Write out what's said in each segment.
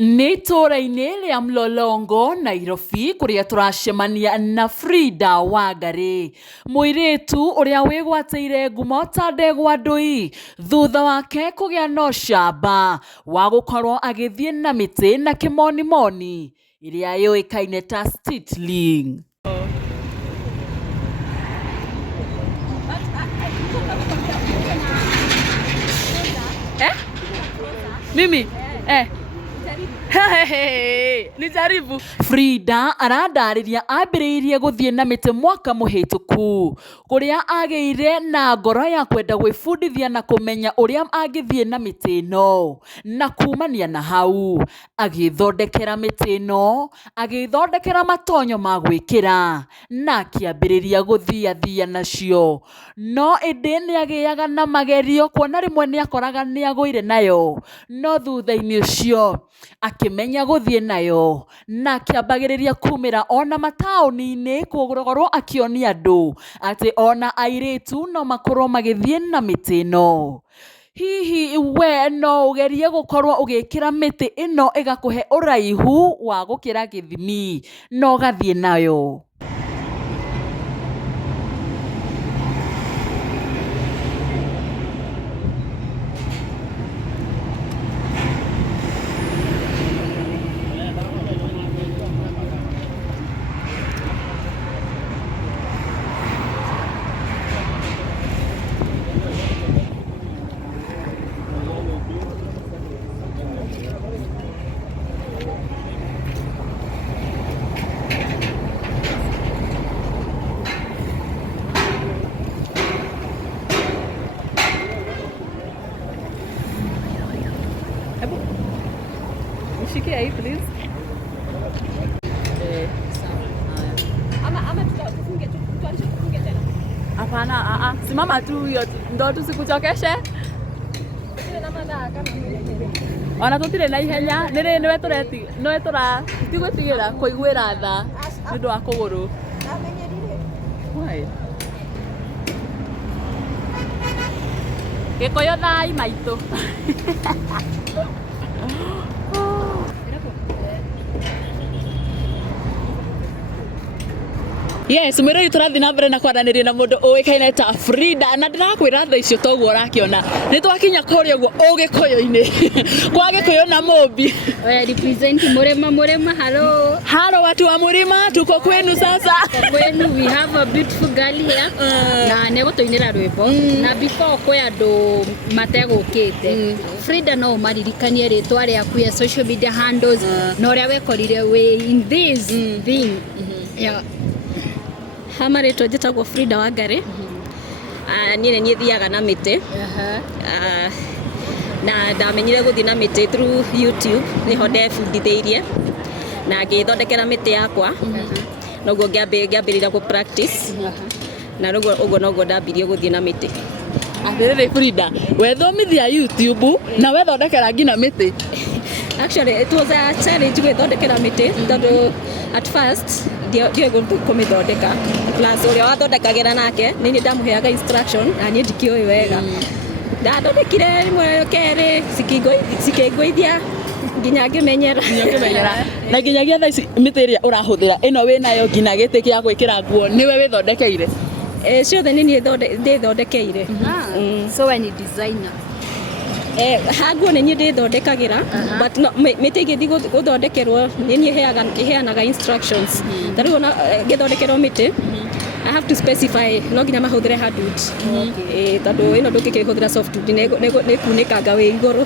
Nĩ itũũra-inĩ rĩa Mlolongo, Nairobi, kũrĩa tũracemania na Frida Wangari, Muiritu ũrĩa wĩgwatĩire ngumo ta ndegwa ndũi thutha wake kũgĩa na ũcamba wa gũkorwo agĩthiĩ na mĩtĩ na kĩmonimoni ĩrĩa yũĩkaine ta stilting. Mimi nijaribu. Frida arandarĩria ambĩrĩirie gũthiĩ na mĩtĩ mwaka mũhĩtũku kũrĩa agĩire na ngoro ya kwenda gwĩbundithia na kũmenya ũrĩa angĩthiĩ na mĩtĩ ĩno, na kumania na hau agĩthondekera mĩtĩ ĩno, agĩthondekera matonyo ma gwĩkĩra na akĩambĩrĩria gũthiathia nacio, no ĩndĩ nĩagĩaga na magerio kuona rĩmwe nĩakoraga nĩagũire nayo, no thutha-inĩ ũcio akĩmenya gũthiĩ nayo na akĩambagĩrĩria kumĩra ona mataũni-inĩ kũgorwo akĩonia andũ atĩ ona airĩtu no makorwo magĩthiĩ na mĩtĩ ĩno. Hihi we no ũgerie gũkorwo ũgĩkĩra mĩtĩ ĩno ĩgakũhe ũraihu wa gũkĩra gĩthimi na ũgathiĩ nayo? Shike aí, please. Hapana, simama tu hiyo ndo tusikuchokeshe. Ona tutire na ihenya niwe tureti niwe tura tigutigira kuiguira tha ndu wa kuguru. Why? Gikoyo thai maitu. Yes, Muiritu tũrathiĩ na mbere na kwaranĩria na mũndũ ũĩkaine ta Frida, na ndĩrakwĩra thaa icio toguo ũrakĩona nĩ twakinya kũrĩa ũguo ũgĩkũyũ-inĩ kwa gĩkũyũ na mũmbi. Represent Murema, hello. Hello watu wa Murima, tuko kwenu sasa. Kwenu, we have a beautiful girl here. Na negũtũinĩra rwĩmbo na before kwĩ andũ mategũkĩte. Frida no ũmaririkanie rĩtwa rĩaku ya social media handles na ũrĩa wekorire wĩ in this thing. Yeah. Hamarĩtwo njĩtagwo Frida Wangari. Niĩ nĩ thiaga na mĩtĩ. Na ndamenyire gũthiĩ na mĩtĩ through YouTube, nĩho ndebundithĩirie na ngĩthondekera mĩtĩ yakwa. Noguo ngĩambĩrĩria gũ practice. Na ũguo noguo ndambirie gũthiĩ na mĩtĩ. Atĩrĩrĩ Frida, wethomithia YouTube na wethondekera nginya mĩtĩ. Actually, it was a challenge gwĩthondekera mĩtĩ tondũ at first ndiĩ kũmĩthondeka. Plus ũrĩa wathondekagĩra nake nĩ ndamũheaga instruction na niĩ ndikĩũĩ wega. Ndathondekire rimwe kerĩ cikĩngũithia nginya ngĩmenyera. Na nginyagia thaa ici mĩtĩ ĩrĩa ũrahũthĩra ĩno wĩnayo nginya gĩtĩ gĩa gwĩkĩra nguo nĩwe wĩthondekeire? Ciothe nĩ niĩ ndĩthondekeire. So we ni designer? Hanguo nĩ niĩ ndĩthondekagĩra, but mĩtĩ ĩngĩthiĩ gũthondekerwo nĩ niĩ heanaga instructions. Ta rĩu ngĩthondekerwo mĩtĩ, I have to specify no nginya mahũthĩre hardwood. Tondũ ĩno ndũngĩkĩhũthĩra softwood nĩ kunĩkanga wĩ igũrũ.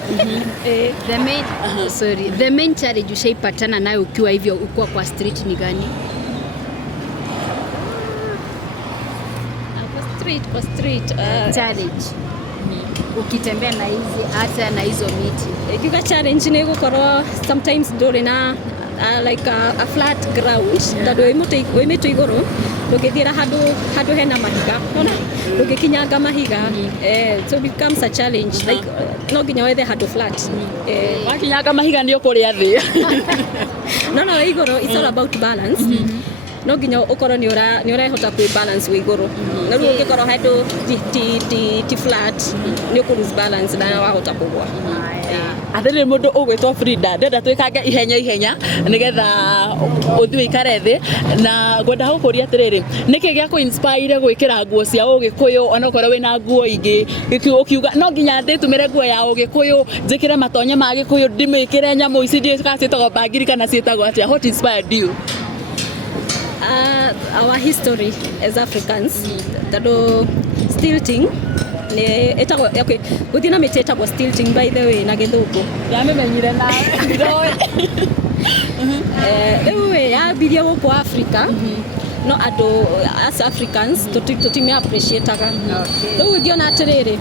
The main challenge ushaipatana nayo ukiwa hivyo ukiwa kwa street ni gani? Kwa street challenge ukitembea na hizi hata na hizo miti. Ikiwa challenge ni gũkorwo sometimes ndũrĩ na like a flat ground, tondũ wĩ mĩtĩ igũrũ ndũngĩthiĩra handũ hena mahiga, ndũngĩkinyanga mahiga. So it becomes a challenge, like no nginya wethe handũ flat. Wakinyanga mahiga nĩ ũkũrĩa thĩ. No igũrũ, it's all about balance. no nginya ukorwo ni urahota kwi balance wi iguru na riu ungikorwo handu ti flat ni uku lose balance na wahota kugwa. Athiri mundu ugwitwo Frida ndenda twikange ihenya nigetha uthii ikare thi na ngwenda gukuria atiriri niki gia ku inspire gwikira nguo cia ugikuyu ona ukorwo wina nguo ingi ukiuga no nginya nditumire nguo ya ugikuyu njikire matonye ma gikuyu ndimikire nyamu ici ndio citagwo bagiri kana cietagwo atia. What inspired you? Our history as Africans, tado stilting okay, uthina miti etagwo stilting by the way na githungu Yamenyire na riu yambirie guku Africa no andu as Africans tutime appreciate-aga riu ngiona atiriri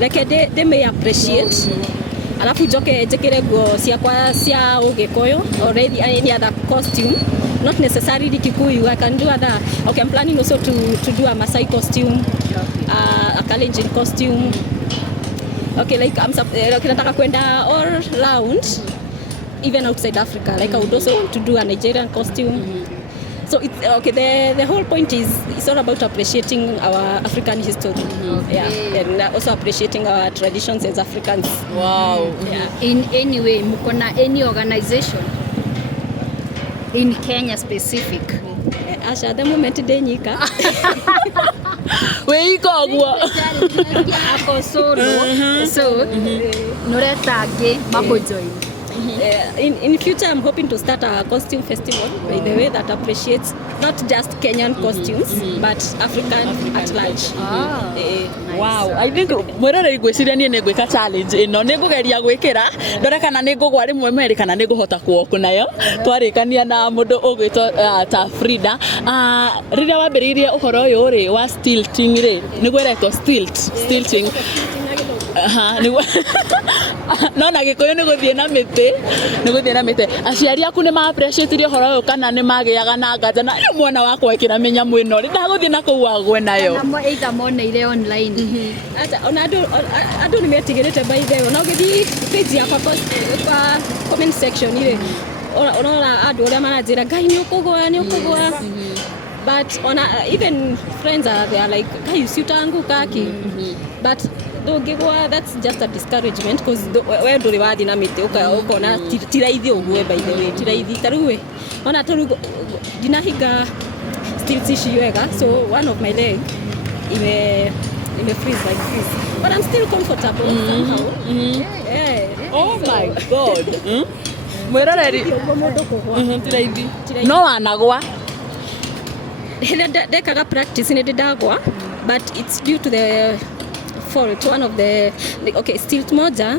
reke ndime appreciate alafu njoke njikire nguo ciakwa cia ugikuyu already any other costume, not necessarily Kikuyu. I can do other. Okay, I'm planning also to do a Maasai costume, a Kalenjin costume. Okay, like nataka kwenda all round, even outside Africa. Like I would also want to do a Nigerian costume. So it's okay. The whole point is it's all about appreciating our African history, yeah, and also appreciating our traditions as Africans. Wow. Yeah. In any way, mukona any organization in Kenya specific? Asha, the moment denyika. We ikogwo. Ako solo. So, noreta age mako join. In future, I'm hoping to start a costume festival, by the way, that appreciates not just Kenyan costumes, but African at large. Wow, I think mwiroreri gwiciria nie ni gwika challenge ino ni ngugeria gwikira ndore kana ni ngugwa rimwe meri kana ni nguhota kuoku nayo twarikania na mundu ugwitwo ta Frida. Riria wambiririe uhoro uyu ri wa stilting ri ni gweretwo stilting no na gikuyu ni guthie na miti aciari aku ni ma appreciate uhoro uyu kana ni magiaga na nganja na mwana wakwa ikira menya mwino ri ndaguthie na kuwa agwe nayo na either moneire online ata ona andu ni metigirite by the way na ugithi page ya kwa comment section ile ona andu oria maranjira ngai ni ukugwa but even friends they are like guy usiutanguka ki but ndungigwa that's just a discouragement because we nduri wathi na miti ukona tiraithi ugwe by the way tiraithi taruwe ona taru dinahiga stilt issue wega so one of my leg ime freeze like this but I'm still comfortable somehow. Yeah. Oh my god. Mwiroreri tiraithi no wanagwa dekaga practice ni didagwa but it's due to the fault one of the okay stilt moja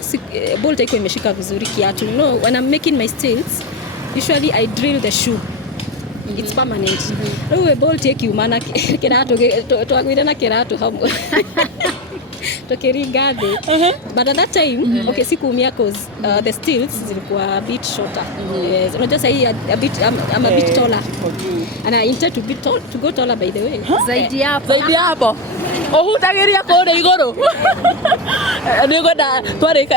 bolt iko imeshika vizuri kiatu. You know when I'm making my stilts usually I drill the shoe. It's permanent. Wewe bolt ikiumana kiratu twagwire na kiratu hamwe tukirigade but at that time okay sikuumia cause the stilts zilikuwa a bit shorter. Yes, unajua sasa I'm a bit taller and I intend to go taller by the way. Zaidi hapo ohutagiria kure iguru ni gwenda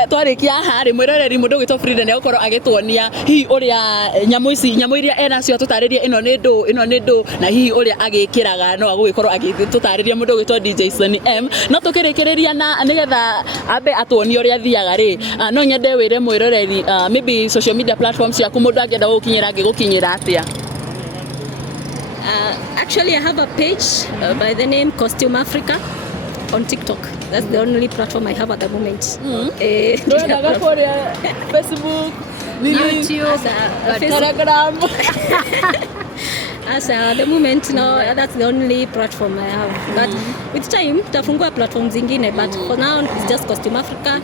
twarikia hari mwiroreri mundu gwitwo Frida ni gukorwo agitwonia hihi uria nyamu iria enacio tutariria ino ni ndu na hihi uria agikiraga no agugikorwo agitutariria mundu gwitwo DJ Sunny M no tukirikiriria na nigetha ambe atwonia uria thiaga ri no nyende wire mwiroreri maybe social media platforms yaku mundu angenda gukinyira atia. Actually, I have a page by the name Costume Africa on TikTok. That's the only platform I have at the moment. Facebook, YouTube, Telegram. As at the moment, no, that's the only platform I have. But with time, tafungua platforms zingine. But for now, it's just Costume Africa,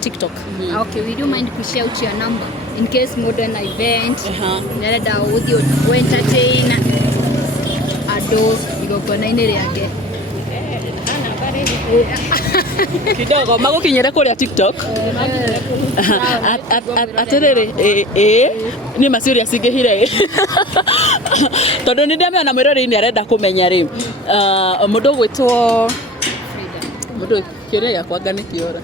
TikTok. Okay, we do mind to shout your number in case modern event. Nenda audio entertain. Ado igokona-ini riake kidogo magukinyira kuria TikTok atiriri ni masiria singihire tondu ni ndamena mwirori ni arenda kumenya ri mundu gwitwo mundu kiria yakwa ngani kiora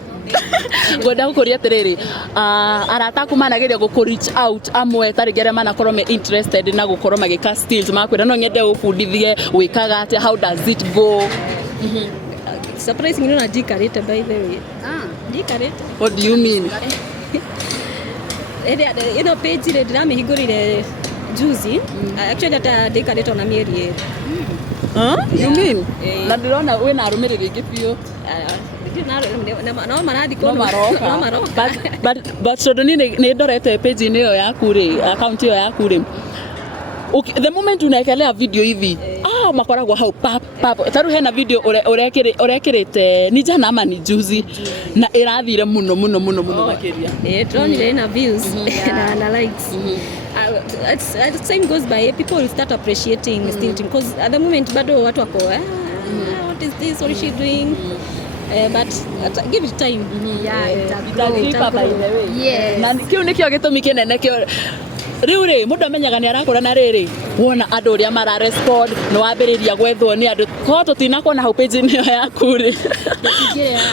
Gwenda gukuria atiriri arata aku manageria guku reach out amwe tari gere mana korwo me interested na gukorwo magika stills makwira no nyende gufundithie wikaga atia, how does it go? Surprising na jikarite by the way. Jikarite. What do you mean? Page ile ndiramihingurire juzi. Actually ata ndikarite na mieri. You mean? Na ndirona wina arumiriri ingi biu. No marathi no maroka. But tondu ni ndorete page ini yo yaku ri, account yo yaku ri. Okay, the moment unaekelea video hivi makoragwo hau pap taru hena video urekirite ni jana ama ni juzi na irathire muno makiria turonire na views na likes. As time goes by, people will start appreciating stilting because at the moment bado watu wako what is this, what is she doing? But give it time. Itafika by the way. Yes. Na kiu nikio gitumi kinene kio riu ri mundu amenyaga ni arakora na riri wona andu uria mara respond no wambiriria gwethwo ni andu ko tutinakona hau page ni yaku ri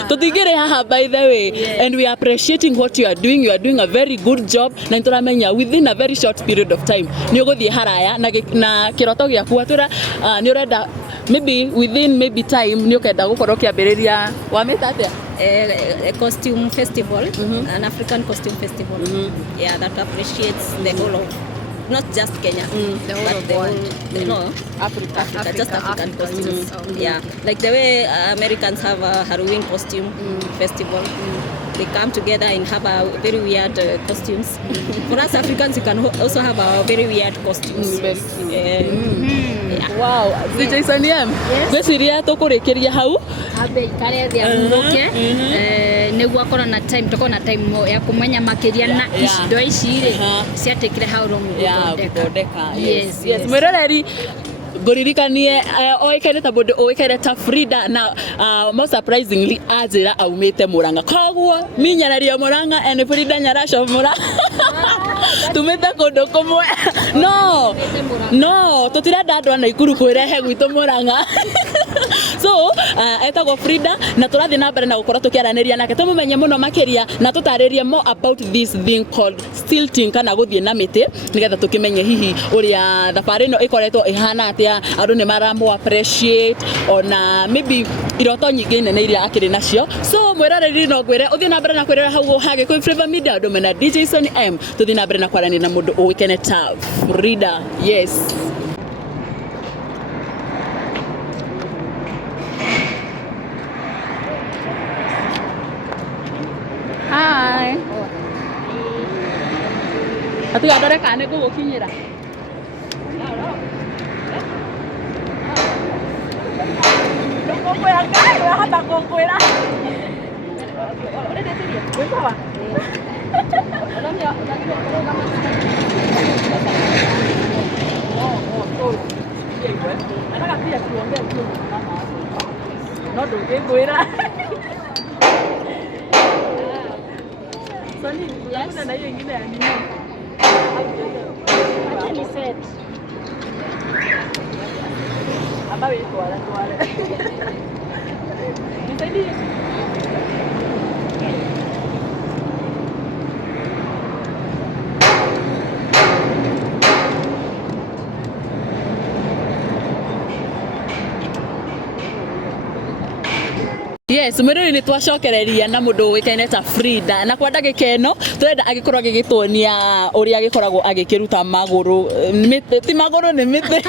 tutingire haha by the way. And we are appreciating what you are doing a very good job na nituramenya within a very short period of time ni uguthie haraya na kiroto giaku atura ni urenda maybe within time ni ukenda gukorwo kiambiriria wa metatia a costume festival, an African costume festival. Yeah, that appreciates the whole of, not just Kenya, the whole of the world. Africa, just African costumes. Yeah, like the way Americans have a Halloween costume festival. They come together and have a very weird costumes. For us Africans, you can also have a very weird costumes. Wow, Jason gwiciria tukurikiria hau abe ikare thia muruke niguo akorwo na time tukona time ya kumenya makiria na indo ici ri ciatekire hau guthondeka. Yes mwiroreri nguririkanie oikaire ta mundu oikaire ta Frida na most surprisingly ajira aumite Muranga koguo minyanaria Muranga and Frida nyaracomora tumite kundu kumwe no tutirenda andu ana ikuru kwirehe gwitu Muranga so etagwo Frida na turathi na mbere na gukorwo tukiaraniria nake tumumenye muno makiria na tutaririe more about this thing called stilting kana guthie na miti nigetha tukimenye hihi uria thabari no ikoretwo ihana atia andu ni maramu appreciate ona maybe iroto nyingi nene iria akiri nacio. So mwirariri no ngwire uthie na mbere na kwirera hau hage kwi Flavor Media andu mena DJ Son M tuthie na mbere na kwarania na mundu uwikene ta Frida. Yes. Hi. Atu adore kane gugukinyira. Kokwera kai hata kokwera. Ore netiria. Wesawa. Olamia unajua kama anataka pia kuongea tu mama. Nodo ngwira. Soni, kuna na hiyo nyingine ya nini? Acha ni set. Ambaye iko wale. Nisaidie. Yes, mwiruri ni twacokereria na mundu wikaine ta Frida na kwa ndagika eno turenda agikorwo agigitwonia uria agikoragwo agikiruta maguru ti maguru ni miti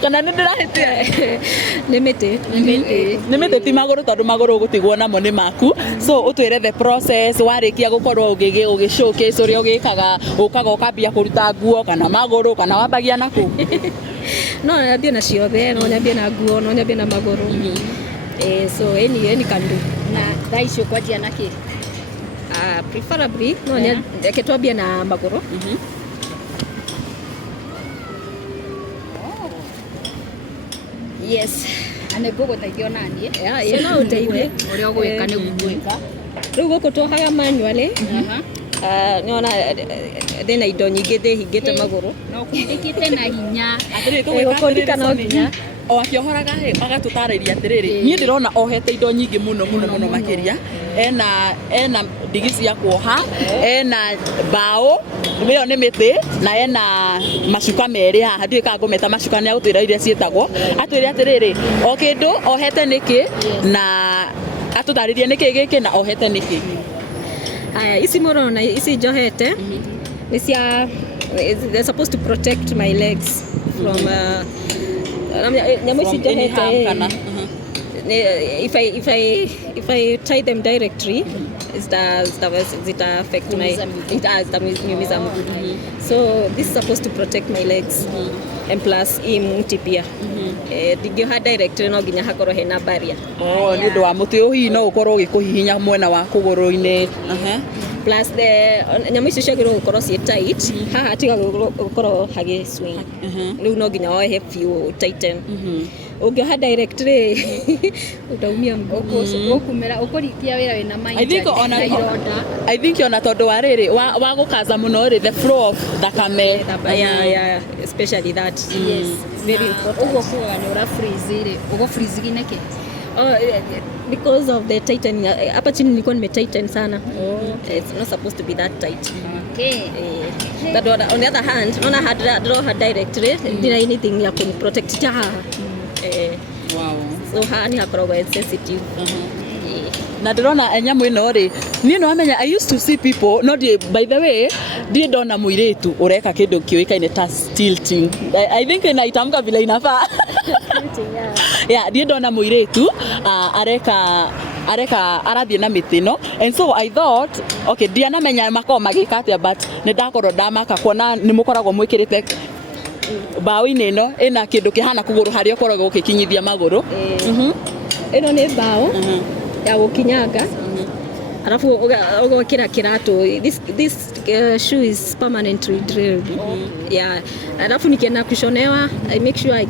kana ni ndirahitia ni miti ti maguru tondu maguru gutigwo namo ni maku. So utwire the process warikia gukorwo ugi showcase uria ugikaga ukaga ukambia kuruta nguo kana maguru kana wambagia naku no nyambia na ciothe no nyambia na nguo no nyambia na maguru. So any can do. Na thaisho kwa jia naki? Preferably no nyake twambia na maguru. Yes. Ane gogo taigio nani? Yeah, no utaigwe. Uri ogwika ni gugwika. Riu guku twahaga manually. Niona thina indo nyingi thihingite maguru. No kundikite na hinya. Atiri tugwika na hinya. o akiohoraga agatutariria atiriri nie ndirona ohete indo nyingi muno makiria ena ndigi cia kuoha ena bao iyo ni miti na ena macuka meri haha ndiĩ ka ngumeta macuka ni agutwira iria cietagwo atwire atiriri o kindu ohete niki na atutaririe niki giki na ohete niki aya ici murona ici njohete ni cia they're supposed to protect my legs from nyamu ici njohete if I tie them directly it affect my zitamiumiza mguu. So this is supposed to protect my legs and plus muti pia ndingioha directly no nginya hakorwo hena barrier ni ndu wa muti uhi no ukorwo gikuhihinya mwena wa kuguru-ini plus the nyamu icio ciagirwo gukorwo ci tight haha tiga gukorwo hagi swing riu no nginya ohe few tighten ungioha directly utaumia mguu ukumera ukurikia wira wina mind I think ona tondu wa riri wa gukaza muno ri the flow of thakame yeah especially that yes very important ugo kuga ni ura freeze ri ugo freeze gineke because of the tightening hapa chini nilikuwa nimetighten sana it's not supposed to be that tight but on the other hand on had directly did anything ya kun protect jaha wow so hani hakoragwo sensitive na ndirona nyamu ino ri ni no amenya I used to see people no by the way ndi ndona muiritu ureka kindu kiuikaine ta stilting I think inaitamka vile inafaa yeah ndi ndona muiritu areka arathie na mitino and so I thought okay ndiana menya makao magikatia but ni ndakorwo ndamaka kuona ni mukoragwo mwikirite bao-ini ino ina kindu kihana kuguru haria ukoragwo ukikinyithia maguru ino ni bao ya gukinyaga alafu ugokira kiratu this shoe is permanently drilled yeah alafu nikienda kushonewa I make sure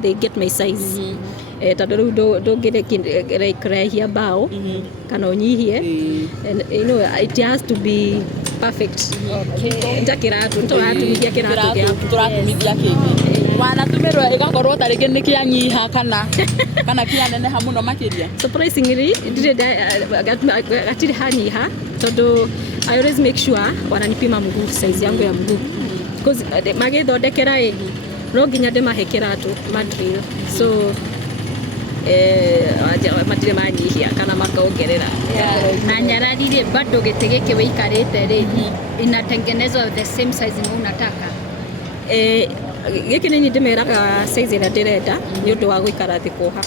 they get my size tondå ndå ngä rekia bao kana unyihie you know it has to be perfect ntakiratu ntoratumithia kiratu gĩaku turatumithia kingi wanatumirwo igakorwo tarĩngĩ nĩ kĩanyiha kana kĩaneneha mũno makĩria surprisingly gatiri hanyiha tondũ I always make sure wananipima mguu size yangu ya mguu because magĩthondekera no nginya ndĩmahe kĩratu madrill so matire manyihia kana makaongerera na nyararire bado gĩtĩ gĩkĩ wĩikarĩte rĩ inatengenezwa the same size ni unataka gĩkĩ nĩ ndĩmeraga size ĩrĩa ndĩrenda nĩ ũndũ wa gũikara thĩ kuoha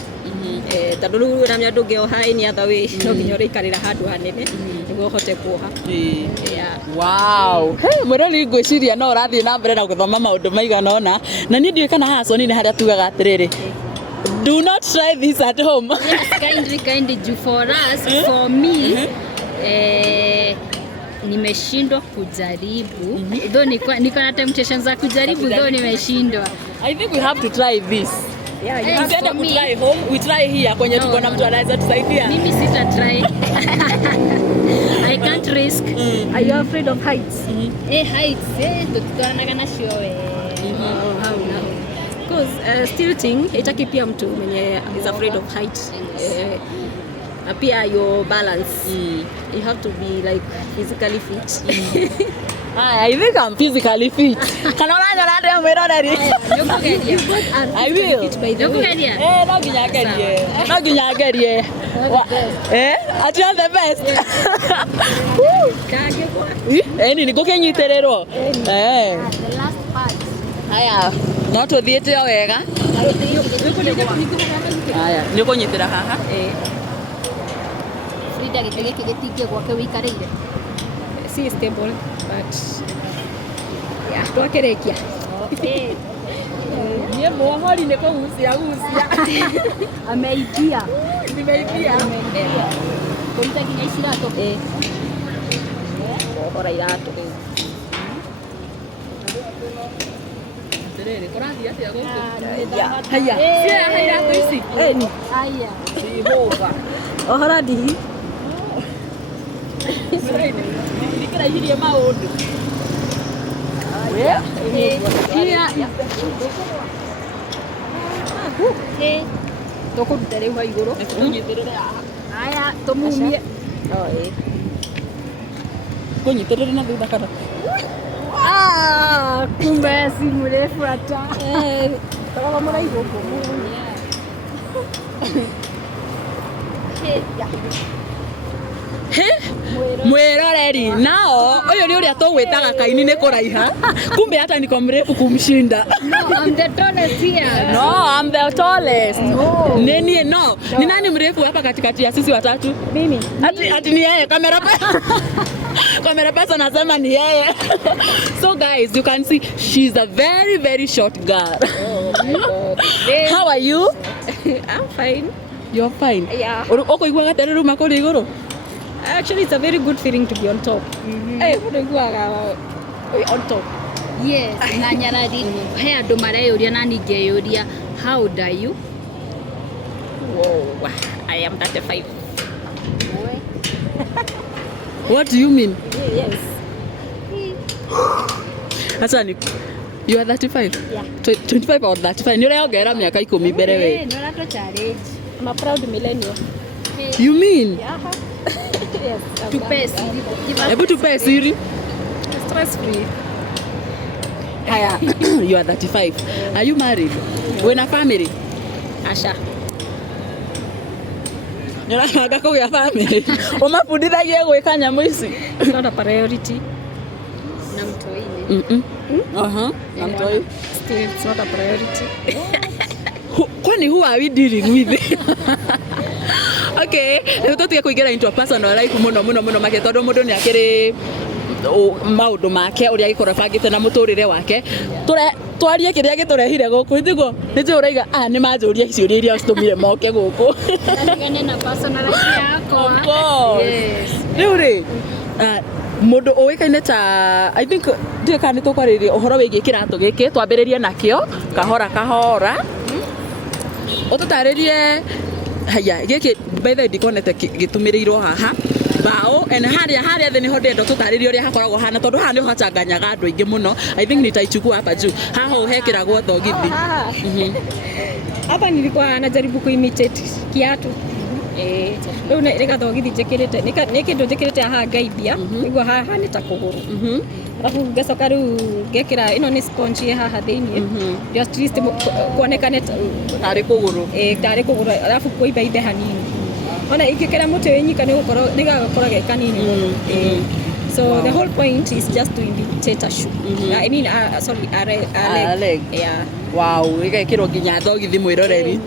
tondũ rĩu ramya ndũngĩoha any other way no nginya ũrĩikarĩra handũ hanene nĩguo ũhote kuoha wow mwĩrori ngwĩciria no ũrathiĩ na mbere na gũthoma maũndũ maigana ũna na niĩ ndiũĩ kana haha Soni nĩ harĩa tugaga atĩrĩrĩ do not try this at home. Yes, kindly do for us. For me, nimeshindwa kujaribu. Though niko na temptations za kujaribu, though nimeshindwa. I think we have to try this. Yeah, you have to try home. We try here kwenye tuko na mtu anaweza tusaidia. Mimi sita try. I can't risk. Are you afraid of heights? Heights. Tukana kana show. How now? Because stilting itaki pia mtu mwenye is afraid of height na pia your balance you have to be like physically fit I think I'm physically fit kana unanyona ndio mwiroreri I will nyokugeria no nginya ngerie ati all the best ni ngukinyitirĩrwo the last part haya no tuthiĩte o wega haya nĩ ũkũnyitĩra haha Frida gĩtĩ gĩkĩ gĩtingĩ gwake wĩikarĩire si stable but yeah twakĩrĩkia niĩ mohori nĩ kũgucia ameithia kũruta nginya iciratũ ohora iratũ kũrathiĩ atĩa gũkũ haya iratũ ici haya Jehova ohora ndihi ndikĩraihirie maũndũ Tukuruta riu ha iguru. Aya tumumie. Kunyitirira na thutha kana. Kumbe si mrefu hata. Kama mraihu huko. Mwiroreri nao uyu ni uria tugwitaga kaini ni kuraiha kumbe hata niko mrefu kumshinda. No, I'm the tallest here. No, I'm the tallest. No. Nini no. Ni nani mrefu hapa katikati ya sisi watatu? Mimi. Ati ni yeye kamera pa. Kamera person anasema ni yeye. So guys, you can see she's a very very short girl. Oh my God. How are you? I'm fine. You're fine. Yeah. Uko igwa gaterero makuri iguru? Actually, it's a very good feeling to be on top. Hey, on top. Yes, na nyarari he andu mareyuria na ningeyuria how old are you? Whoa, I am 35. What do you mean? Yes. Asani. You are 35? Yeah. 25 or 35? Ni ureongera miaka 10 mbere we. No rato challenge. I'm a proud millennial. You mean? Yeah. Yes. Tupe Hebu tupe siri. Stress free. Haya, you are 35. Are you married? When a family? Asha. Nyoraga kugia family. Umafundithagia gwika nyamu ici. It's not a priority. na mtoini. Na mtoi. Still, it's not a priority. Kwani who are we dealing with? Okay, leo tutige kuingira into a personal life muno make tondu mundu ni akiri maundu make uria gikora bangite na muturire wake twarie kiria giturehire guku ndiguo nije uraiga ni manjuria ciuria iria citumire moke guku Ndigane na personal life yako. of course. Yes. Riu ri mundu uikaine ta I think ndire kana tukwaririe uhoro wigi kiratu giki twambiririe nakio kahora ututaririe haya giki by the way ndikonete gitumirirwo haha bao and haria thini ho ndendo tutaririe uria hakoragwo hana tondu haha ni hacanganyaga andu aingi muno. I think nitaichukua hapa juu haha uhekiragwo thogithi hapa nilikuwa najaribu kuimitate kiatu riu nigathogithi njikirite ni kindu njikirite haha ngaibia niguo haha ni ta kuguru arafu ngacoka riu ngekira ino ni sponge haha thiini just at least kuonekane tari kuguru arafu kuibaide hanini ona ingikira muti winyika ni gakora ge kanini so the whole point is just to imitate a shoe I mean sorry a leg yeah wow igekirwo nginya thogithi mwiroreri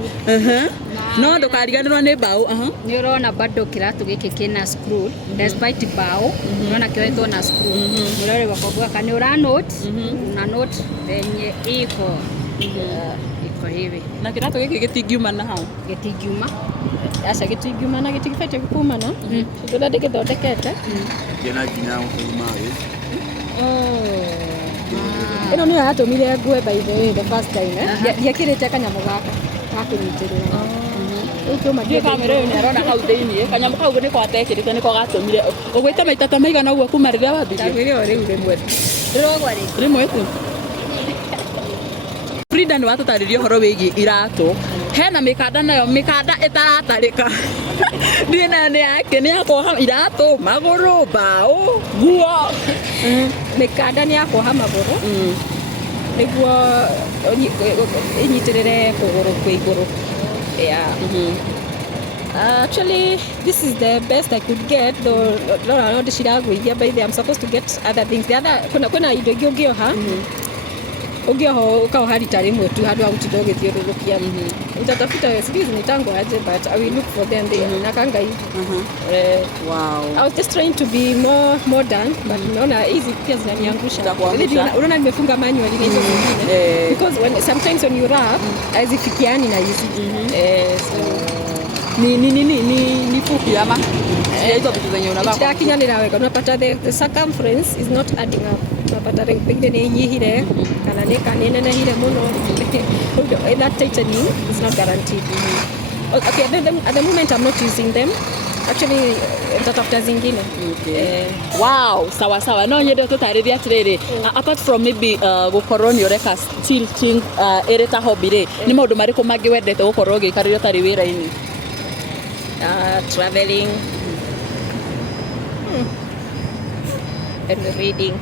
no ndukariganirwo ni mbao ni urona bado kiratu giki kina screw despite bao unaona kiwetwo na screw murore wakogwa kani ura note na note yenye iko hivi na kiratu giki gitingiuma na hau gitingiuma acha gitingiuma na gitigifete kumana ndio ndigithondekete Kena nginya kuma ino ni yatumire ngwe by the first time ndiakirite kanyamu gaka kunyitirira Ndiye kamera yo nirona hau thiini kanyamu kau ni kwatekirite niko gatumire ugwita maita ta maigana uguo kuma riria wambirie ndagwire riu rimwe ndirogwa rimwe tu Frida ni watutaririe horo wigi iratu hena mikanda nayo mikanda itaratarika ndiye na ni yake ni yako iratu maguru bao guo mikanda ni yako ha maguru niguo inyitirire kuguru kwa iguru yeah actually this is the best I could get though no ndishiragwithia by the I'm supposed to get other things the other kuna indo ingi ungioha ungioho ukaoha rita rimwe tu handu agutindo githiururukia utatafuta series nitango aje but I will look for them there nakanga hivi wow I was just trying to be more modern but naona hizi pia zinaniangusha unaona nimefunga manual hizo zingine because sometimes when you wrap hazifikiani na hizi ni fupi ama hizo vitu zenye unavaa kinyanira wega unapata the circumference is not adding up unapata pengine ni nyihire kana ni kanene hile muno that tightening is not guaranteed Okay, at the moment I'm not using them. Actually, nitatafuta zingine. Okay. Wow, sawa. No nyende tutarĩria atirĩrĩ. Apart from maybe gukorwo ni ureka stilting ĩrĩ ta hobby rĩ, ni maũndũ marĩkũ mangĩ wendete gukorwo ũgĩka rĩrĩa ũtarĩ wĩra-inĩ? Traveling. And reading.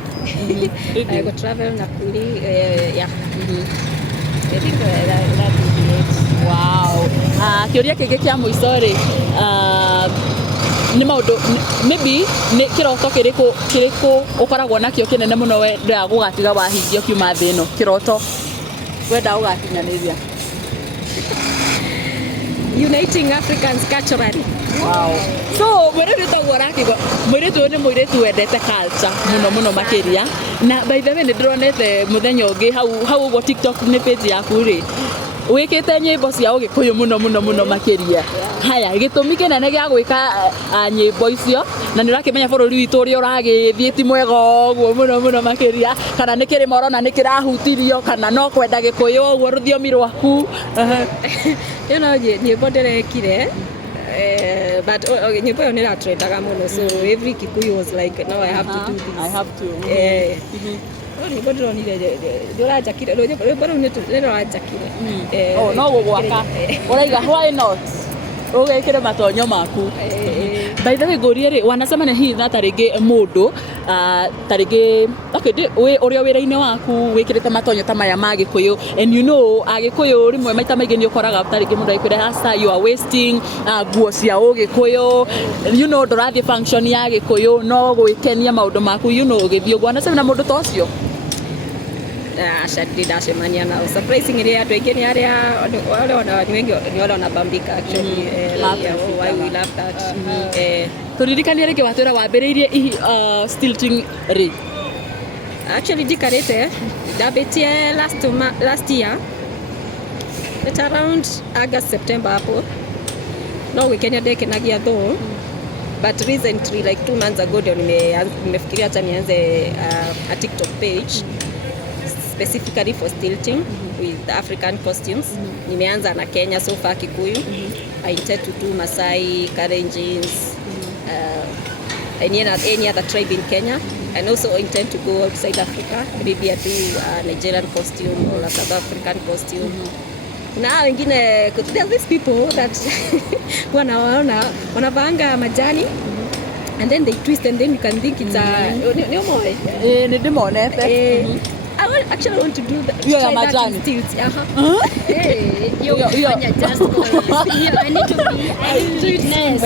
I go travel Nakuru. Yeah. I think that would be it. Wow. Kĩũria kĩngĩ kĩa mũico rĩ, nĩ maũndũ maybe nĩ kĩroto kĩrĩkũ ũkoragwo nakĩo kĩnene mũno wenda gũgatiga wahingio kiuma thĩ ĩno? Kĩroto wenda gũgakinyanĩria? Uniting Africans culturally. Wow. So Muiritu taguo ũrakigwa, Muiritu nĩ Muiritu wendete culture mũno makĩria. Na by the way nĩ ndĩronete mũthenya ũngĩ hau ũguo TikTok nĩ page yaku rĩ, wĩkĩte nyĩmbo cia Ũgĩkũyũ mũno makĩria. Haya, gĩtũmi kĩnene gĩa gwĩka nyĩmbo icio, na nĩ ũrakĩmenya bũrũri witũ ũrĩa ũragĩthiĩ ti mwega ũguo mũno makĩria, kana nĩ kĩrĩma ũrona nĩ kĩrahutirio, kana no kwenda Gĩkũyũ ũguo rũthiomi rwaku? Nyĩmbo ndĩrekire. But nyĩmbo ĩyo nĩ ĩratrendaga mũno, so every Kikuyu was like, no, I have to do this. I have to. Nyĩmbo ndĩronire ndĩranjakire, rwĩmbo rũu nĩ rũranjakire. Oh, no gũgwaka ũraiga why not ũgekĩre matonyo maku? By the way ngũrie rĩ, wanacemania hihi na tarĩngĩ mũndũ tarĩngĩ ũrĩa wĩra-inĩ waku wĩkĩrĩte matonyo ta maya ma Gĩkũyũ, and you know Agĩkũyũ rĩmwe maita maingĩ nĩ ũkoraga tarĩngĩ mũndũ agĩkwĩra hasa you are wasting nguo cia Ũgĩkũyũ, you know ndũrathiĩ function ya Gĩkũyũ, no gwĩkenia maũndũ maku, you know ũgĩthiĩ ũguo. Wanacemania na mũndũ ta ũcio? Ndacemania nao. Surprisingly andũ aingĩ nĩ arĩa wengi nĩ wale wanabambika actually. Why we love that. Tũririkanie rĩngĩ watwĩra wambĩrĩirie stilting rĩ? Actually ndikarĩte, ndambĩtie last year at around August September hapo. No gwĩkenia ndekenagia though, but recently like 2 months ago ndio nimefikiria hata nianze a TikTok page specifically for stilting with African costumes. Nimeanza na Kenya so far Kikuyu. I intend to do Masai, Kalenjins, any other tribe in Kenya, and also intend to go outside Africa. Maybe I do a Nigerian costume or a South African costume. Now wengine, there are these people that wanavanga majani and then they twist and then you can think it's a I actually want to do that. You are majani. Stilt. Hey, you just I need to be nice.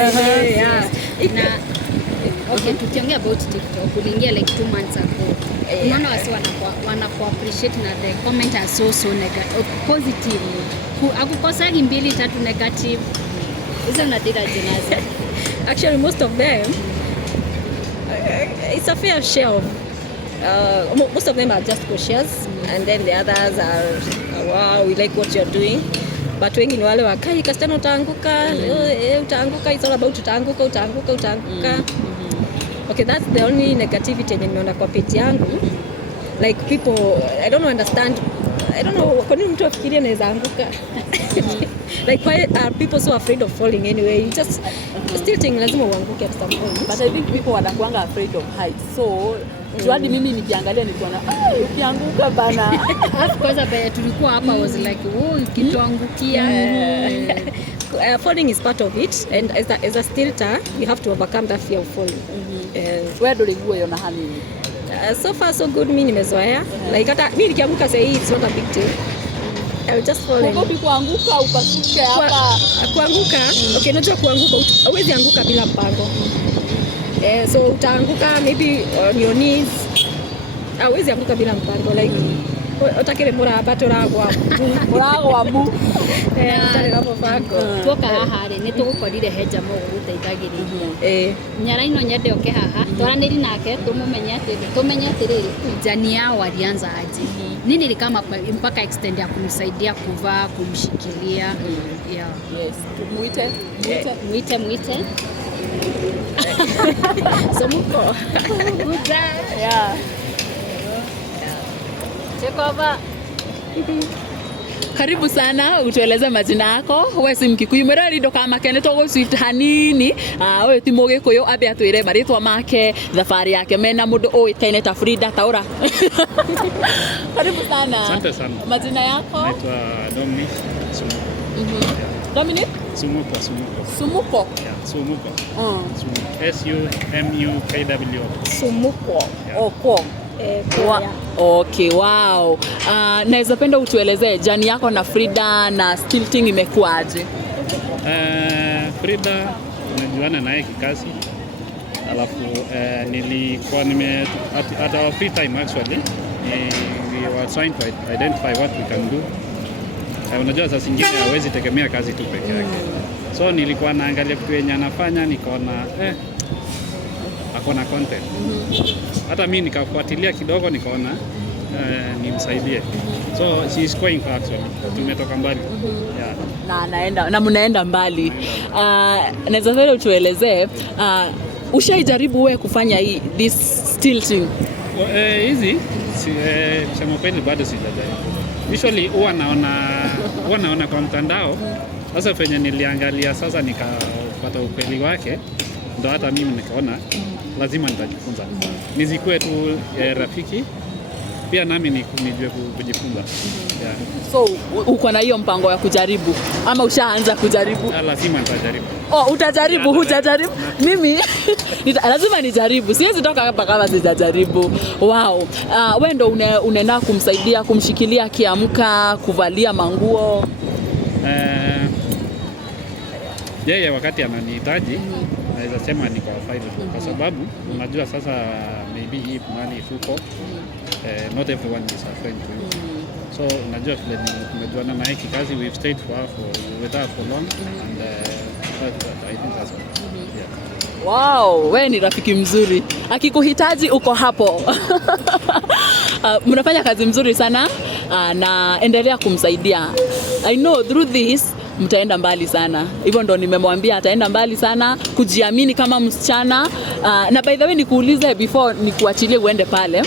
Okay, tukiongea about TikTok, uliingia like 2 months ago. Unaona wasi wanaku appreciate na the comment are so negative, positive. Akukosagi 2-3 negative. Hizo unadira jinaza. Actually most of them it's a fair share of most of them are just cautious, and then the others are wow, we like what you're doing, but wengi ni wale wakai kastana utaanguka, utaanguka, it's all about utaanguka. Okay, that's the only negativity yenye nimeona kwa page yangu. Like people, I don't understand, I don't know kwa nini mtu afikirie anaweza anguka. Like why are people so afraid of falling anyway? You just stilting lazima uanguke at some point. But I think people wanakuanga afraid of heights, so hadi mimi nikiangalia nikuona ukianguka bana. Kwanza tulikuwa hapa was like ukituangukia. Falling is part of it, and as a stilter you have to overcome that fear of falling. Where do you go na hanini? So far so good, mimi nimezoea. Like hata mimi nikianguka say it's not a big deal. I'll just fall in. Ugopi kuanguka upasuke hapa. Kuanguka, okay, najua kuanguka huwezi anguka bila mpango. So utaanguka maybe on your knees. Huwezi anguka bila mpango, like utakire muraba turagwa mu utari na mpango. Tuoka haha rĩ nĩ tũgũkorire he njama gũgũteithagĩrĩria. Nyara ino nyende oke haha twaranĩri nake tũmenye atĩrĩrĩ jani yao alianza aje, nini ni kama mpaka extend ya kumsaidia kuvaa, kumshikilia. Yeah. Yes. Muite. So muko. Yeah. Take over. Karibu sana, utueleze majina yako. Wewe si Mkikuyu, mwera rindo kama kene togo sweet hanini. Wewe ti Mugikuyu, abe atwire maritwa make, thabarĩ yake mena mundu oĩkaine ta Frida Taura. Karibu sana. Asante sana. Majina yako? Naitwa Dominic Sumuko. Dominic? Sumuko. Sumuko. Yeah, Sumuko. SUMUKW. Sumuko. Yeah. Oko. Okay, wow. Naweza penda utuelezee jani yako na Frida na stilting imekuaje? Frida tumejuana naye kikazi. Alafu nilikuwa at our free time actually we were trying to identify what we can do. Unajua saa zingine hawezi tegemea kazi tu peke yake. So nilikuwa naangalia kitu yenye anafanya nikaona akona content. Hata mimi nikafuatilia kidogo nikaona nimsaidie. So she is going far actually. Tumetoka mbali. Yeah. Na mnaenda mbali. Naweza vile utuelezee ushaijaribu wewe kufanya this stilting? Hizi kusema kweli bado sijajaribu. Usually huwa naona kwa mtandao. Sasa penye niliangalia sasa nikapata ukweli wake, ndo hata mimi nikaona lazima nitajifunza. Nizikuwe tu rafiki pia nami nijue kujifunza. Yeah. So uko na hiyo mpango ya kujaribu ama ushaanza kujaribu? Lazima nitajaribu. Utajaribu, hutajaribu? Mimi lazima nijaribu. Siwezi toka hapa kama sijajaribu. Wow. Wewe ndo unaenda kumsaidia kumshikilia akiamka, kuvalia manguo? Yeye wakati ananihitaji naweza sema niko available kwa sababu unajua sasa maybe hii mali fuko not everyone is a friend to you. So unajua vile tumejuana na hiki kazi, we've stayed with her for long and I think that's all. Yeah. Wow, wewe ni rafiki mzuri. Akikuhitaji uko hapo. Mnafanya kazi mzuri sana na endelea kumsaidia. I know through this mtaenda mbali sana. Hivyo ndo nimemwambia ataenda mbali sana, kujiamini kama msichana. Na by the way nikuulize before nikuachilie uende pale.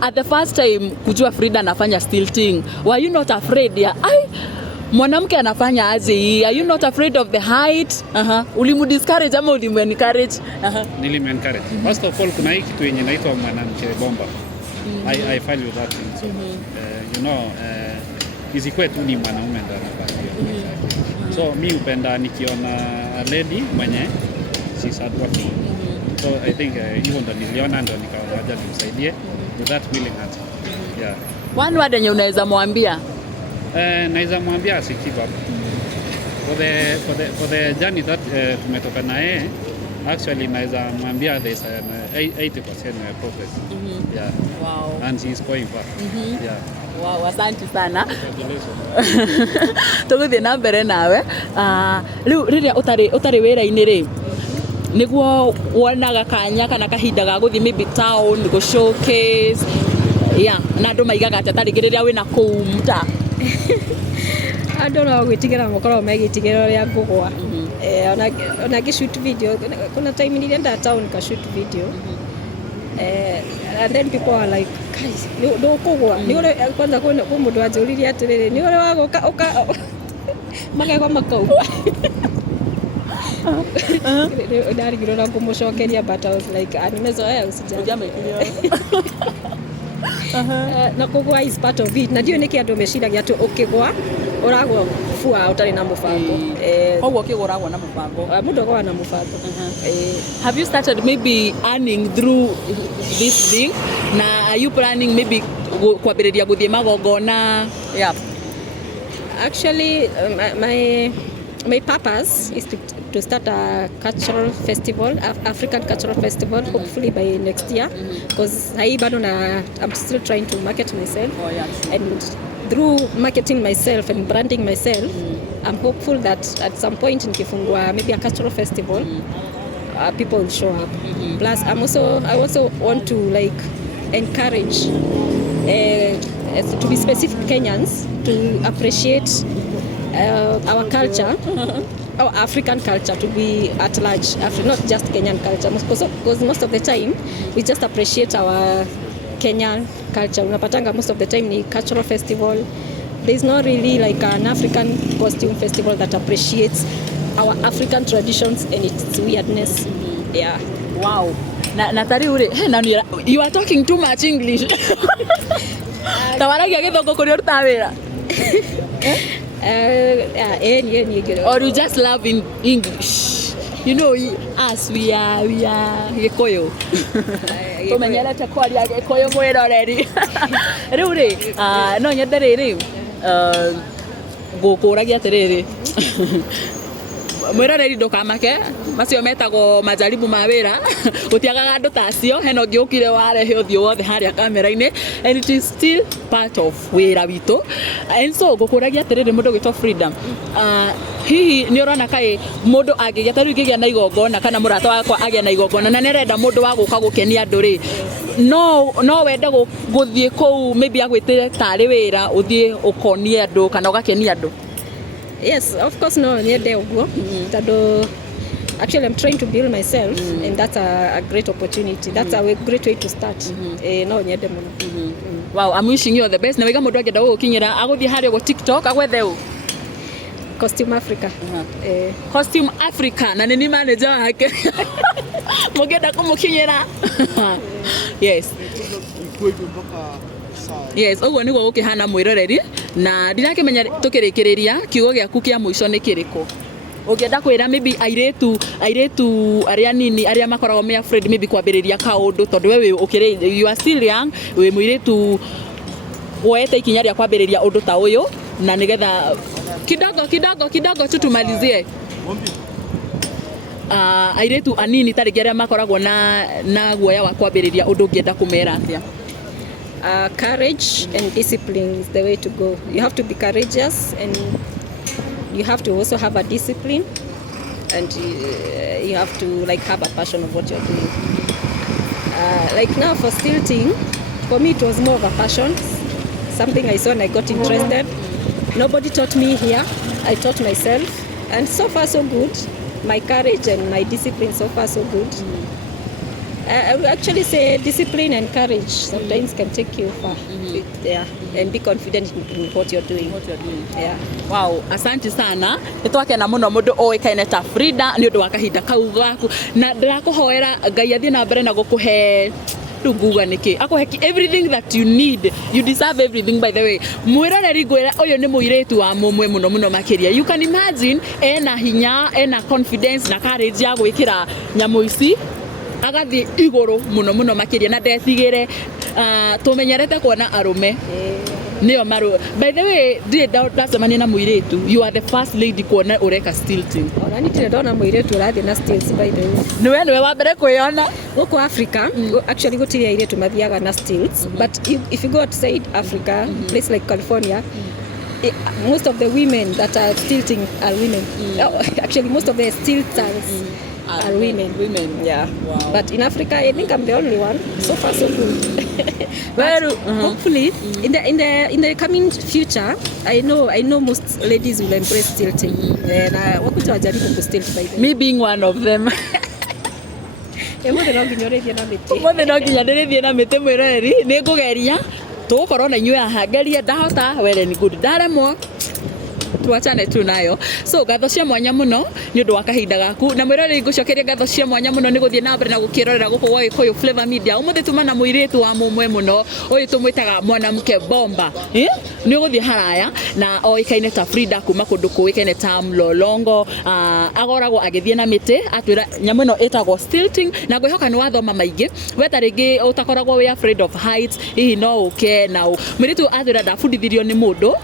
At the first time kujua Frida anafanya stilting, were you not afraid ya mwanamke anafanya aje hii? Are you not afraid of the height? Ulimu discourage ama ulimu encourage? Nilimu encourage. First of all kuna hii kitu yenye inaitwa mwanamke bomba. I value that thing. So, you know, izikuwe tu ni mwanaume ndo anafanya hiyo. So mi upenda nikiona a lady mwenye she's hardworking. So I think hivyo ndo niliona ndo nikawaja nimsaidie with that willing heart. Yeah. One word yenye unaweza mwambia? Naweza mwambia asi keep up. For the journey that tumetoka na yeye, actually naweza mwambia there's an 80% progress. Yeah. Wow. And she's going far. Yeah. Wow, asante sana. Tuguthie na mbere nawe. Riu riria utari wira-ini ri niguo wonaga kanya kana kahinda ga guthie maybe town go showcase na andu maigaga ati tarĩngĩ rĩrĩa wĩna kũu mta andu no gwĩtigĩra mũkorwo megĩtigĩra ũrĩa ngũgwa ona ngĩ-shoot video. Kuna time nilienda town ka shoot video and then people are like guys ndũkũgwa nĩ ũrĩ kwanza kwĩ mũndũ anjũririe atĩrĩrĩ nĩ ũrĩ wagũka magego makauma. Ndarigirwo na kũmũcokeria but I was like nimezoea usijali. Na kũgwa is part of it. Na ndio nĩkĩ andũ meciragia atĩ ũkĩgwa ũragwa bua ũtarĩ na mũbango. Koguo ũkĩgwa ũragwa na mũbango. Mũndũ agwa na mũbango. Have you started maybe earning through this thing? Na are you planning maybe kwambĩrĩria gũthiĩ magongona? Yeah. Actually my purpose is to start a cultural festival, African cultural festival, hopefully by next year, because I'm still trying to market myself. And through marketing myself and branding myself, I'm hopeful that at some point in Kifungwa, maybe a cultural festival, people will show up. Plus, I also want to like encourage, to be specific, Kenyans to appreciate our culture. Our African culture to be at large, not just Kenyan culture, because most of the time we just appreciate our Kenyan culture. Unapatanga most of the time ni cultural festival, there's not really like an African costume festival that appreciates our African traditions and its weirdness. Yeah. Wow. Na tari uri you are talking too much English. Tawaragia githongo kuri uruta wira. Or you just love in English. You know, us we are Gikoyo. Tumenyerete kwaria Gikoyo mwiroreri. Riu ri no nyende riri ngukuragia atiriri. Mwiroreri ndukamake macio metagwo majaribu ma wira utiagaga andu tacio heno ngiukire warehe uthio wothe haria kamera-ini and it is still part of wira witu and so ngukuragia atiriri mundu gwitwo Freedom hihi ni urona kai mundu angigia tari ngigia na igongona kana murata wakwa agia na igongona na nerenda mundu wa guka gukenia andu ri no wende guthie kou maybe agwitire tari wira uthie ukonie andu kana ugakenia andu. Yes, of course, no, nyende uguo. Actually, I'm trying to build myself, and that's a great opportunity. That's a great way to start. No, nyende muno. Wow, I'm wishing you all the best. Na wiga mundu agenda gukinyira aguthie haria go TikTok agwethe u Costume Africa. Costume Africa na nini manager wake. Mugenda kumukinyira. Yes. Yes, uguo niguo gukihana mwiroreri na ndirakimenya tukirikiriria kiugo giaku kia muico ni kiriko. Ungienda kwira maybe airetu aria nini aria makoragwo me afraid maybe kwambiriria kaundu tondu wewe ukiri you are still young we muiretu woete ikinya ria kwambiriria undu ta uyu na nigetha kidogo tutumalizie airetu anini tarigi aria makoragwo na guoya wa kwambiriria undu ungienda kumera atia. Courage and discipline is the way to go. You have to be courageous and you have to also have a discipline and you have to like have a passion of what you're doing. Like now for stilting, for me it was more of a passion, something I saw and I got interested. Nobody taught me here, I taught myself and so far so good. My courage and my discipline so far so good. I would actually say discipline and courage sometimes can take you far. Yeah, and be confident in what you're doing. Yeah. Wow, asante sana. Nitwakena muno mundu oikaine ta Frida ni undu wa kahinda kau gaku na ndirakuhoera Ngai athie na mbere na gukuhe dunguga niki akuhe everything that you need. You deserve everything by the way. Mwiroreri ngwira uyu ni muiretu wa mumwe muno makiria. You can imagine ena hinya, ena confidence na courage ya gwikira nyamu ici agathi iguru muno makiria na ndetigire tumenyerete kuona arume nio maru. By the way, ndacemania na muiretu, you are the first lady kuona ureka stilting. Ona nitire ndona muiretu urathi na stilts by the way. Niwe wa mbere kuyona guku Africa. Actually gutiri airetu mathiaga na stilts, but if you go outside Africa, place like California, most of the women that are stilting are women. Actually most of the stilters are women. Yeah. Wow. But in Africa, I think I'm the only one. So far, so good. Well, hopefully, in the coming future, I know most ladies will embrace stilting. And wakuta wajaribu ku stilt by them. Me being one of them. Mothe no nginya urithie na miti. Mothe no nginya ndirithie na miti mwiroreri ni ngugeria tugukorwo na inyuĩ ahangeria ndahota well and good ndaremwo tuachane tu nayo. So ngatho cia mwanya muno ni undu wa kahinda gaku na mwiroreri ngucokeria ngatho cia mwanya muno ni guthie na mbere na gukirorera guku gwa Gikuyu Flavor Media. Umuthi tumana muiritu wa mumwe muno uyu tumwitaga mwanamke bomba ni guthie haraya na oikaine ta Frida kuma kundu kuikaine ta Mlolongo. Agoragwo agithie na miti atwira nyamu ino etagwo stilting na ngwihoka ni wathoma maingi weta ringi utakoragwo we afraid of heights hihi no uke na mwiritu atwira ndabundithirio ni mundu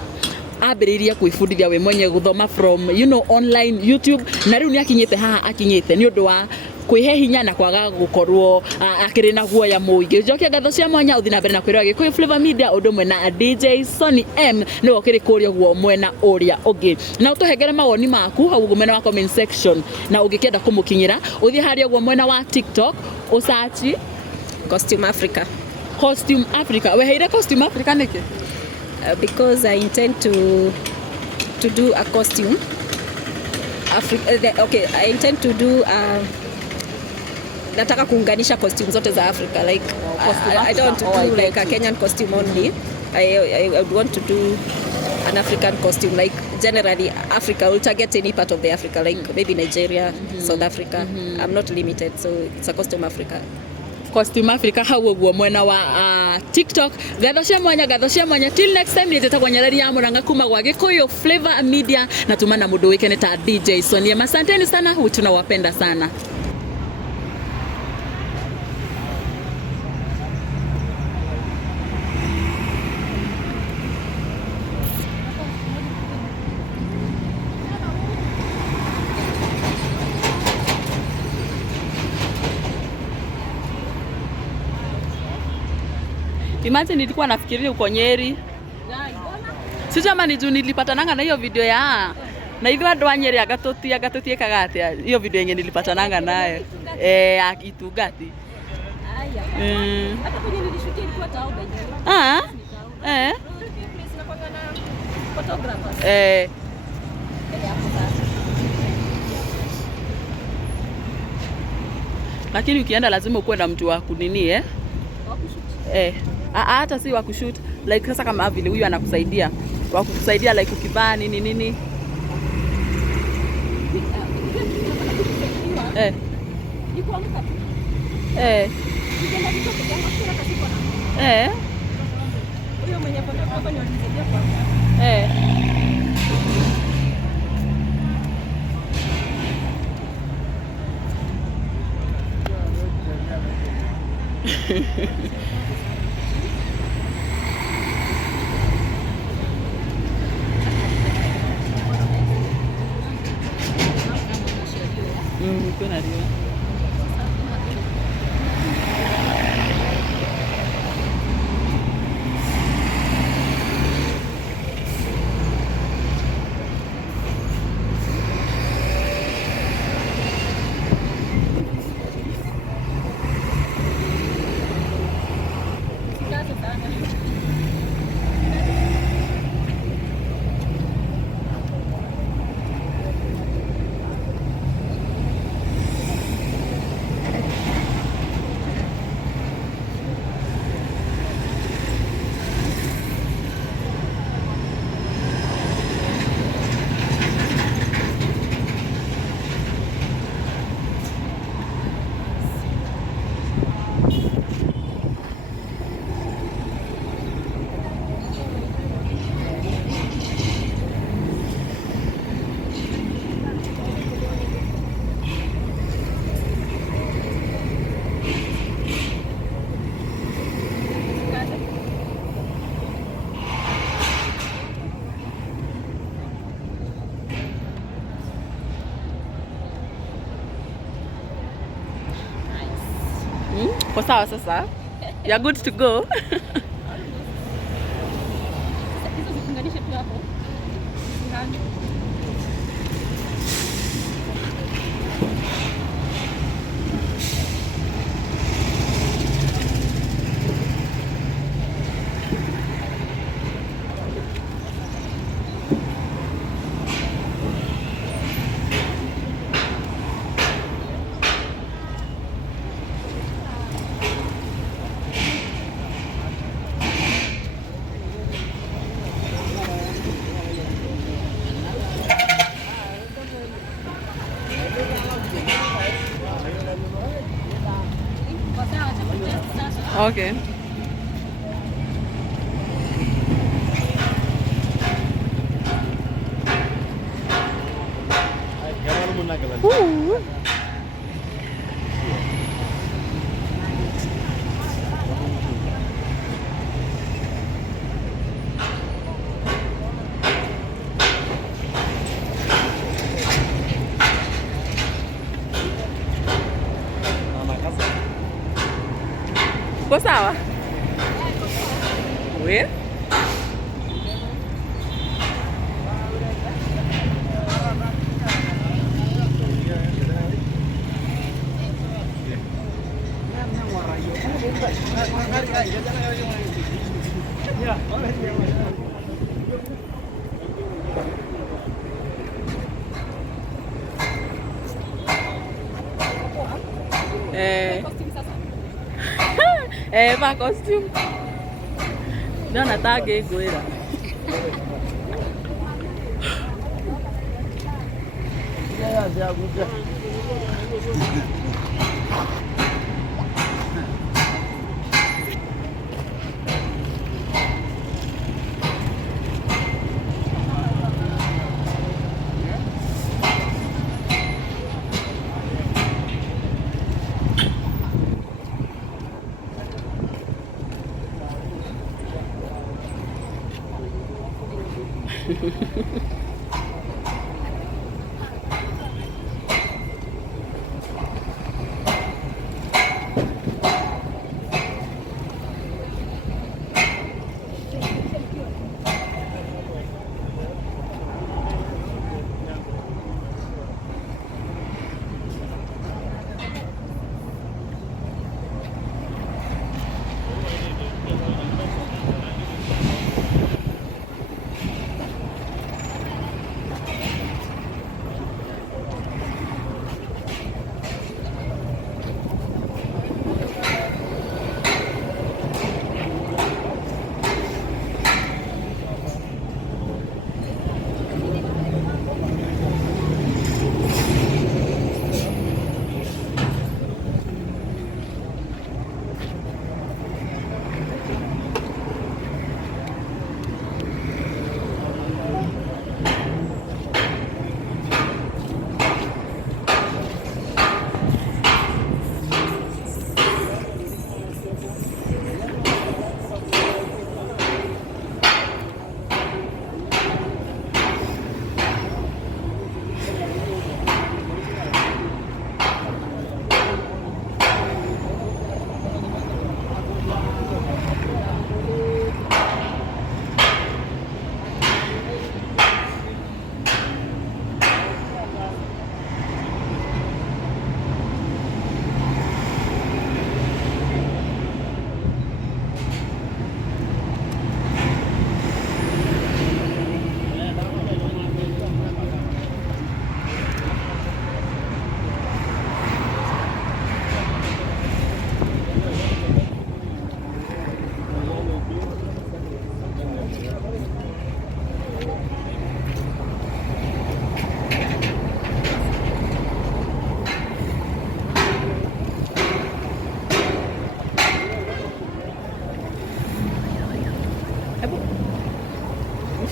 ambiriria kwifundithia we mwenye guthoma from online YouTube na riu ni akinyite haha akinyite ni undu wa kwihe hinya na kwaga gukorwo akiri na guoya muingi. Njokia ngatho cia mwanya uthi na mbere na kwirwa Gikuyu Flavor Media undu mwe na DJ Sonny M ni okiri kuria guo mwena uria ungi na utuhengere mawoni maku hau guo mwena wa comment section na ungikienda kumukinyira uthi haria guo mwena wa TikTok usachi Costume Africa. Costume Africa. We heire Costume Africa niki? Because I intend to do a costume. I intend to do nataka kuunganisha costume zote za Africa, like I don't want to do like a Kenyan costume only. I would want to do an African costume, like generally Africa, will target any part of the Africa, like maybe Nigeria, South Africa. I'm not limited, so it's a costume Africa. Costume Africa hau uguo mwena wa TikTok. Gatho cia mwanya. Till next time nĩtetagwo Nyarari ya Mũrang'a kuma gwa Gĩkũyũ Flavor Media, na tumana mũndũ wĩkene ta DJ Sonia. Asanteni sana, tunawapenda sana. Imagine nilikuwa nafikiria uko Nyeri. Sijama ni juu nilipatananga na hiyo video ya na hivyo ando wa Nyeri agatutie kagati hiyo video yenye nilipatananga naye akitugati. Hata kwenye nilishutia ilikuwa Tauba. Photographers. Lakini ukienda lazima ukuwe na mtu wa kunini hata si wa kushoot, like sasa kama vile huyu anakusaidia wa kukusaidia, like ukivaa nini Huyo mwenye photographer ni alisaidia kwa kuna rio. Kwa sawa sasa. You're good to go. Okay. Kwa sawa? Where? Va costume. Ndio nataka ngwira.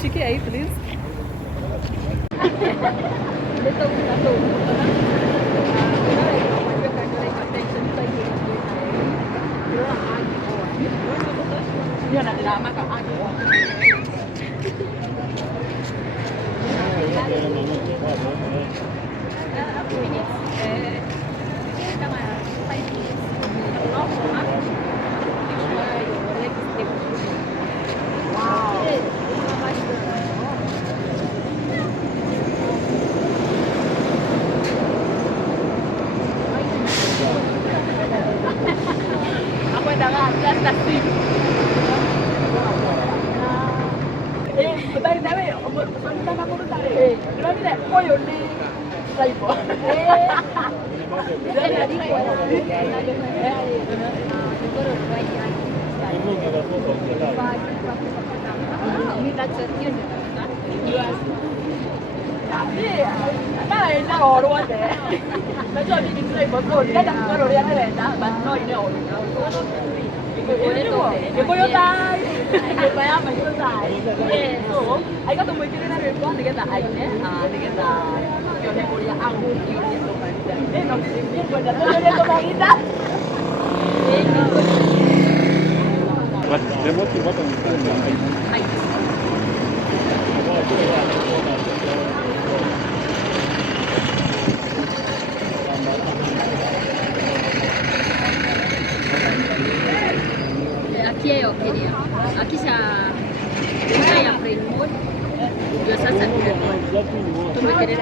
Shikia aí, please. But the most important is Aquí hay okeria. Aquí se ya play mode. Ndio sasa tumekelea.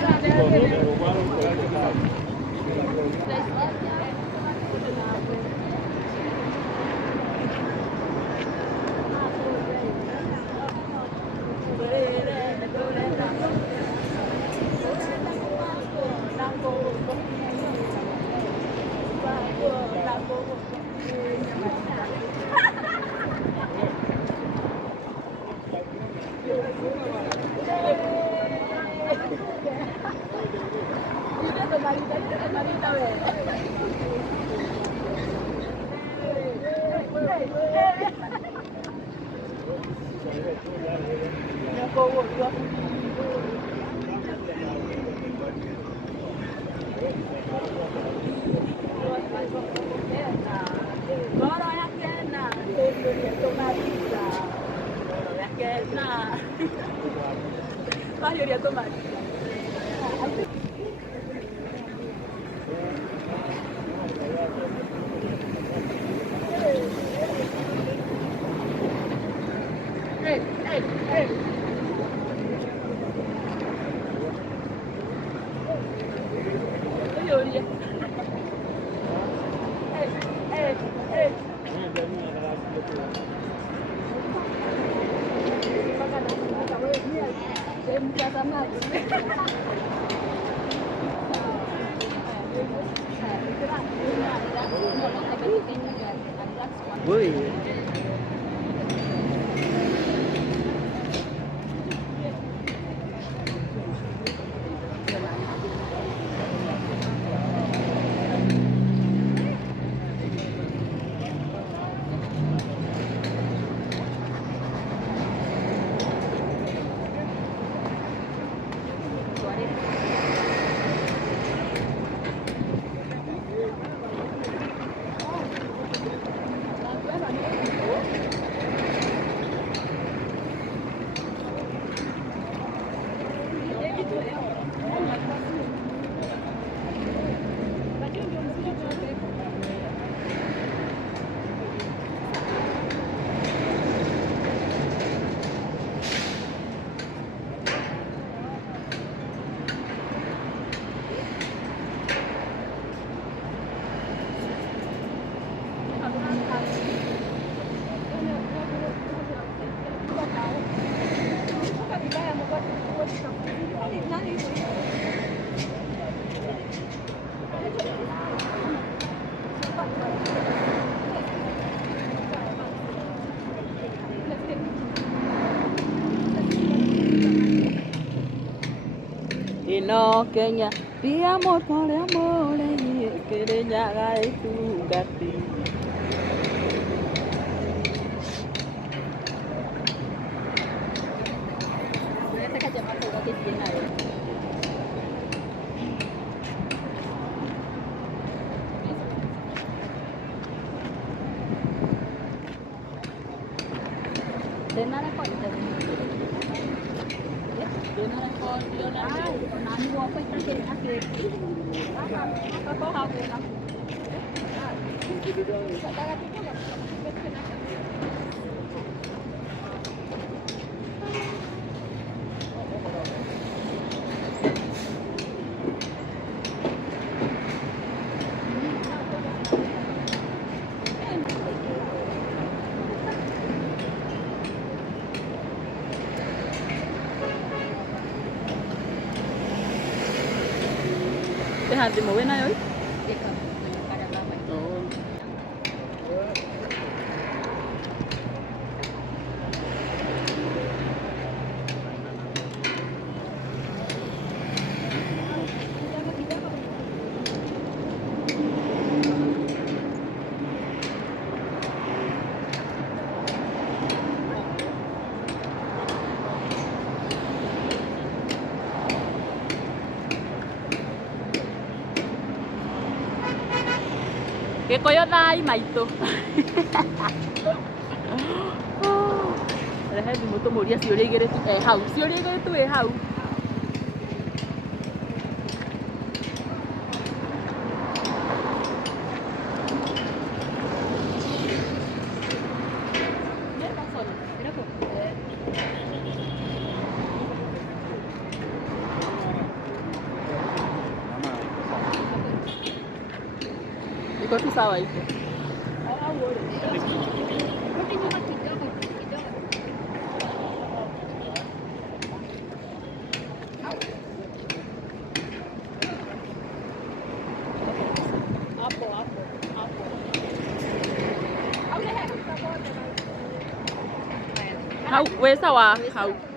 Ino Kenya ria motore amore Kirinyaga itungati. Hadi mo wena yoy? Gĩkũyũ thai maitũ. Rehe thimũ tũmũrie ciũria igĩrĩ tu hau. Ciũria igĩrĩ tu hau. Iko tu sawa hivyo. Hau, we sawa, hau.